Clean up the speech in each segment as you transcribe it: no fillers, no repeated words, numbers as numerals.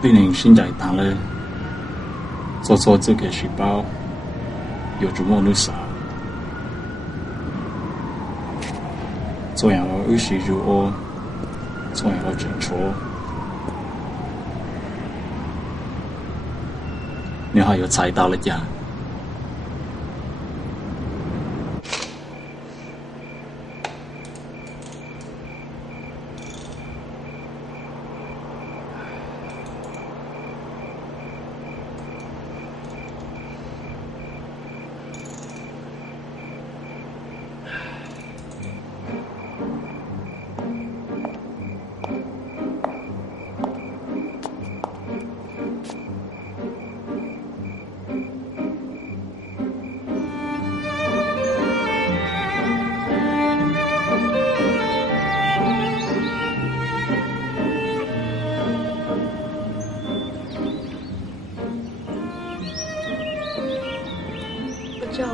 对您现在谈了，做这个细胞有这么多啥？做样了20入哦，做样了正错。你还有猜到了呀？这样。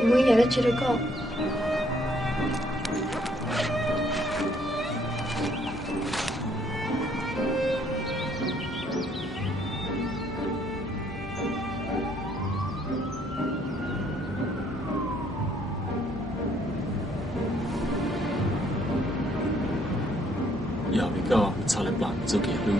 我们演的接着告。有一个查了plan做给路。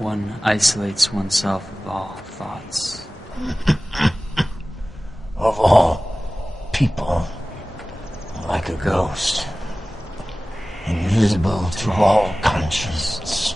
One isolates oneself of all thoughts. Of all people, like a ghost, invisible to all conscience.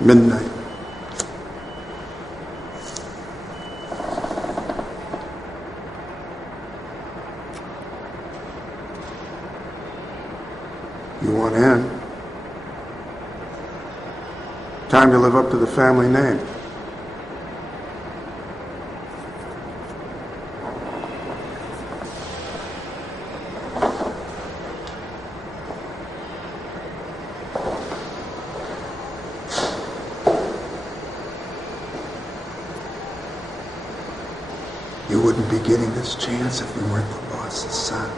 Midnight. You want in? Time to live up to the family name. wouldn't be getting this chance if you weren't the boss's son.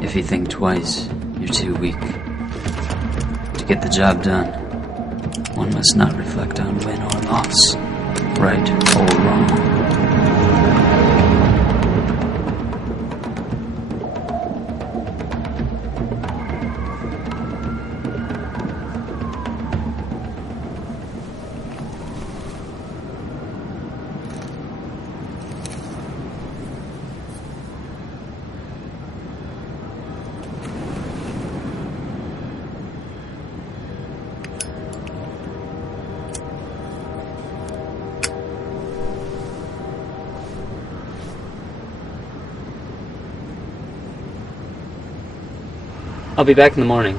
If you think twice, you're too weak. To get the job done, one must not reflect on win or loss, right or wrong. I'll be back in the morning.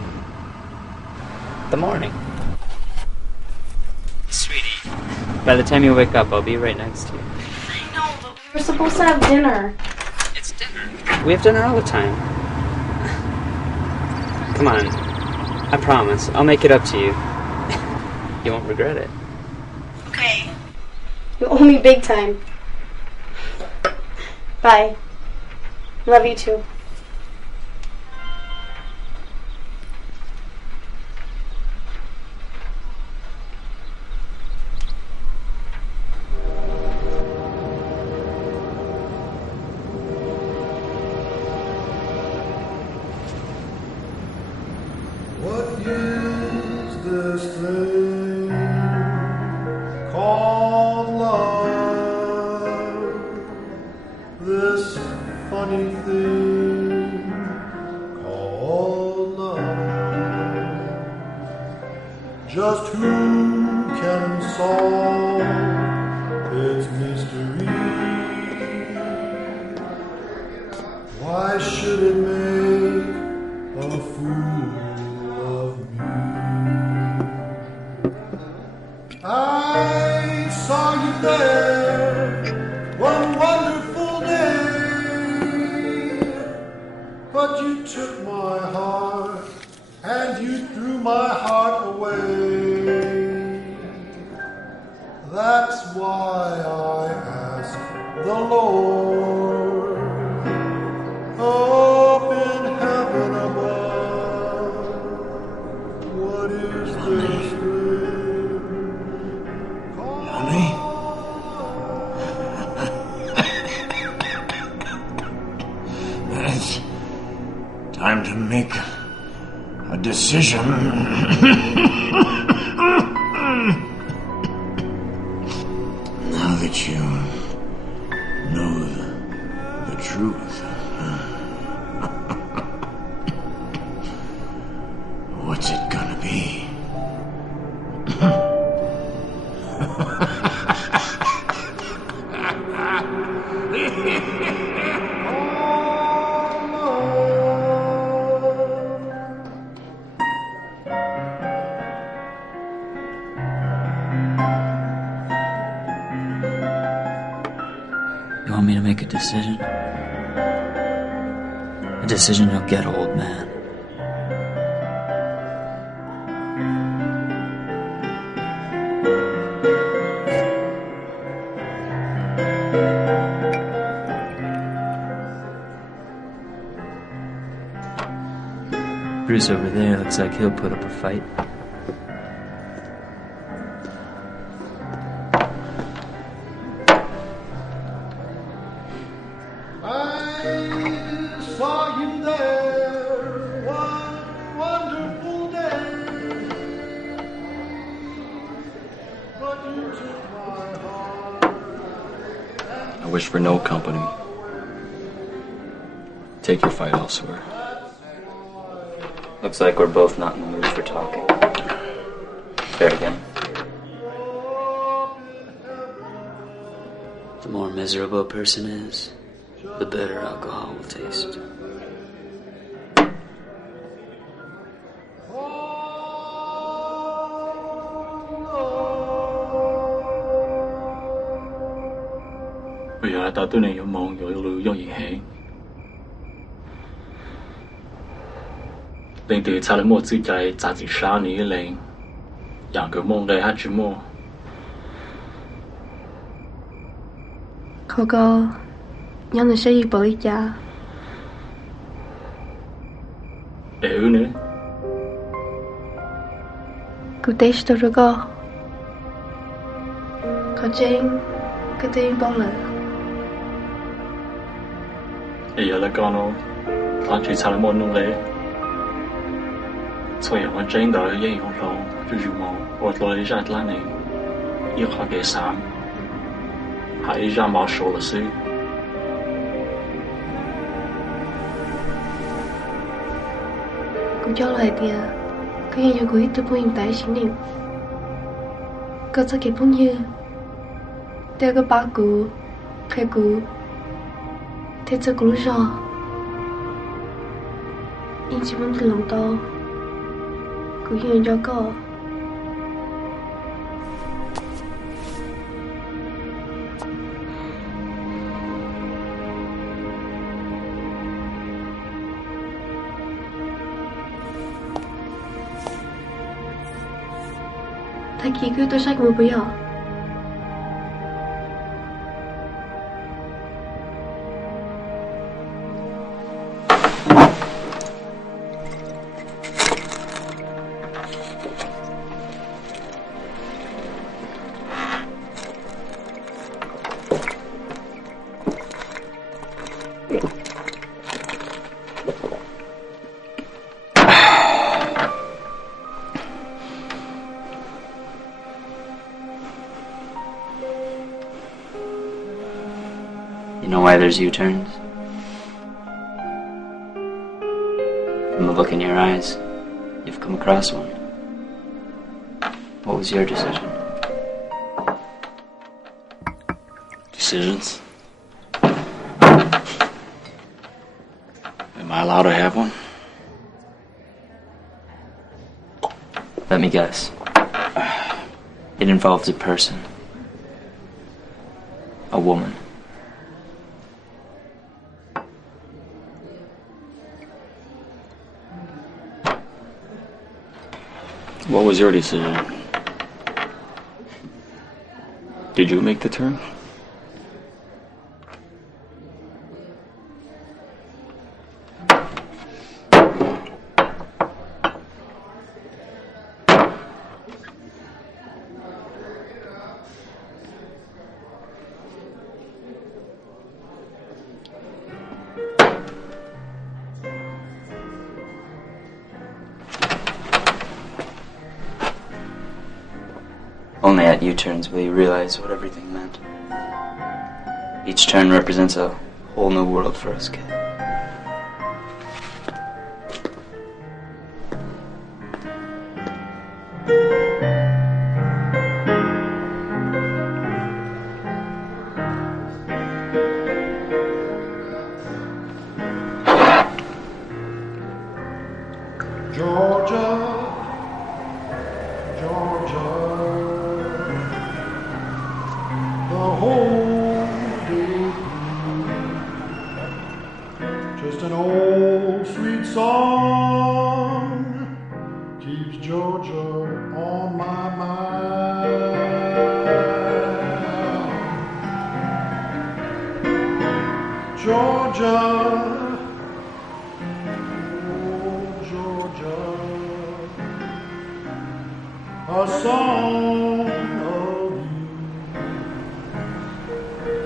Sweetie, by the time you wake up, I'll be right next to you. I know, but we were supposed to have dinner. It's dinner. We have dinner all the time. Come on. I promise. I'll make it up to you. You won't regret it. Okay. You owe me big time. Bye. Love you too. What is this thing called love? This funny thing called love. Just who can solve its mystery? Why should it make a fool of me? I saw you there one wonderful day, but you took my heart and you threw my heart away. That's why I ask the Lord up in heaven above, what is this thing called? It's time to make a decision. Now that you know the truth, what's it gonna be? You want me to make a decision? A decision you'll get, old man. Bruce over there looks like he'll put up a fight. I saw you there one wonderful day, but you took my heart. I wish for no company. Take your fight elsewhere. Looks like we're both not in the mood for talking. Fair again. The more miserable a person is, the better alcohol will taste. Bây giờ ta tôi này有望有路有熱氣，令到差了莫自己扎住沙你令，讓佢夢嘅黑住麼？เขาก็ยังไม่ใช่บริจาค Đều nữa. กูเตชตัวก็เขาเจงก็เตงบ้องเลย Bây giờ là con nó, ta chỉ差了莫弄嘞，所以我真的也有時候就是我落嚟日啦你，一下嘅衫，係一張冇數了事。cũng cho lại thì cứ như cô ít tôi buồn tại xin niệm có sao kịp không như theo cái ba cụ khai cụ theo cho cụ rõ nhưng chỉ muốn từ lòng to cụ như cho có Thầy kỳ cứ tôi sách một bây giờ You know why there's U-turns? From the look in your eyes, you've come across one. What was your decision? Decisions? Am I allowed to have one? Let me guess. It involves a person. A woman. What was your decision? Did you make the turn? Only at U-turns will you realize what everything meant. Each turn represents a whole new world for us kids. Georgia, Georgia, the whole day through. Just an old sweet song keeps Georgia on my mind. Georgia. A song of you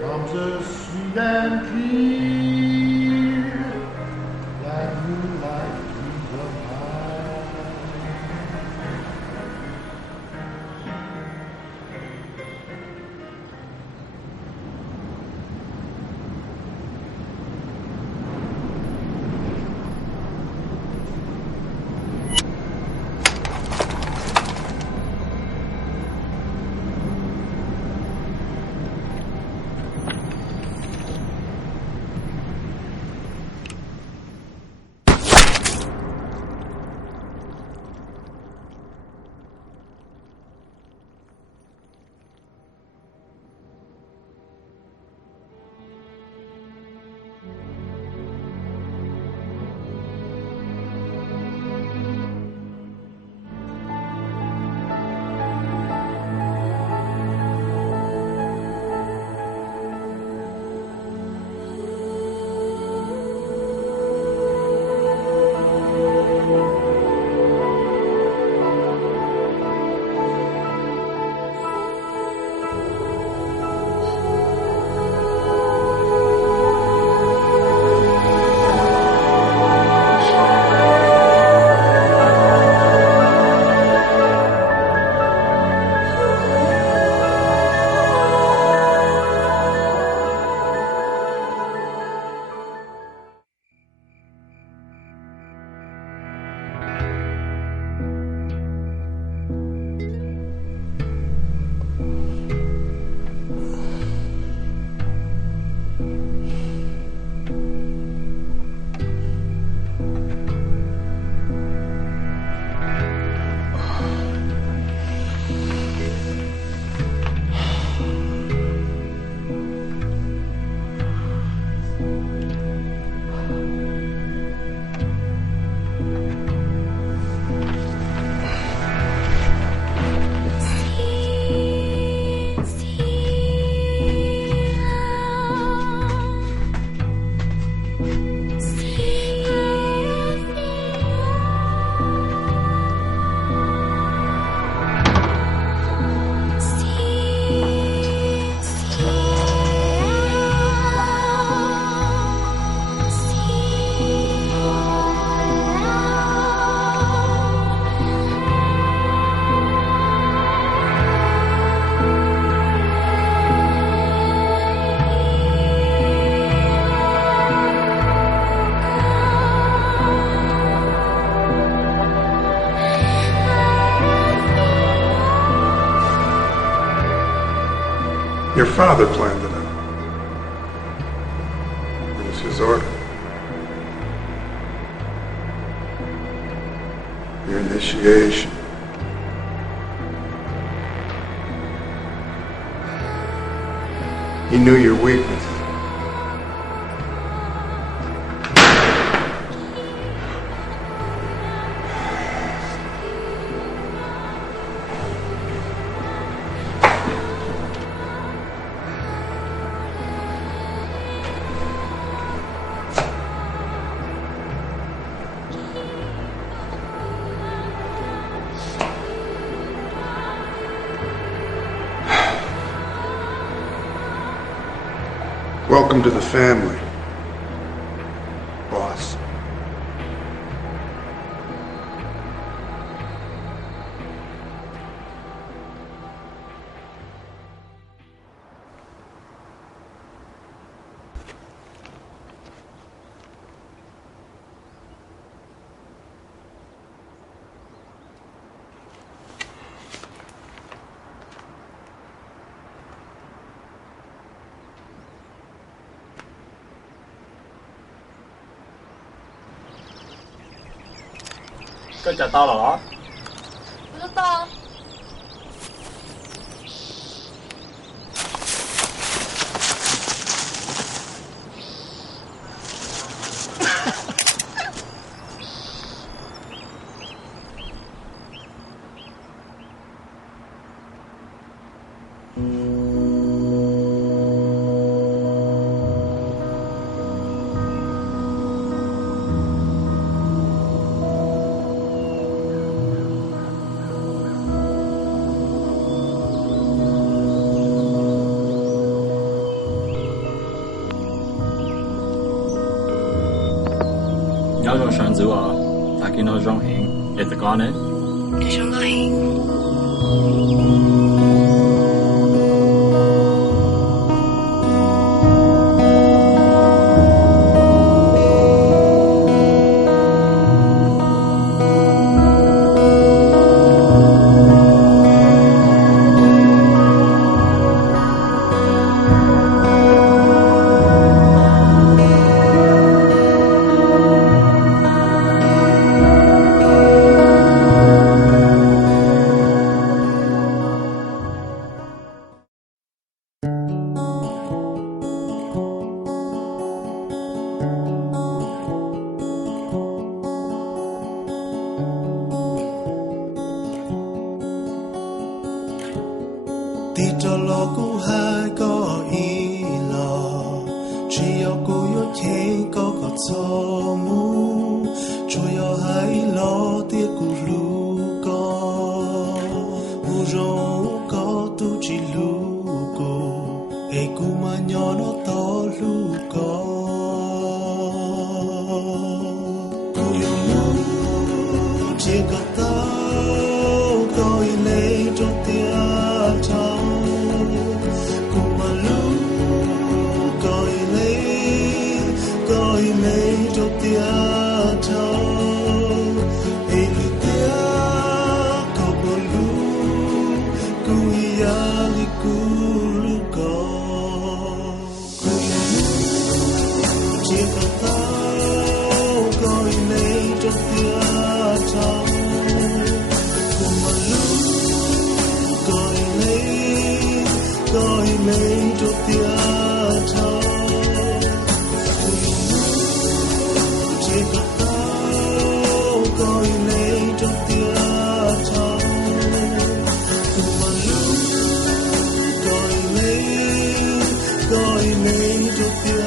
comes as sweet and clear like moonlight through the night. Your father planned it out. It was his order. Your initiation. He knew your weakness. Welcome to the family, boss. Cái chả tao là đó. Nó to. Nhớ con sáng dữ à, ta kia nó rong hiện, để ta con ấy. Để cho nó hiện. Ti cho lo cu hai có ý lo chỉ yêu cu yêu thế có cho mu cho yêu hai lo tia cu lu có tu chỉ lu cô e cu mà nhỏ nó to lu có cu yêu mu chỉ có tao có ý lấy cho tia cho cho tia cho ele tia como lu cuia li culu co chỉ có tao coi lấy cho tia cho como lu coi lấy cho tia cho chỉ có tao coi lấy cho tia cho cùng mà lúc coi lấy cho tia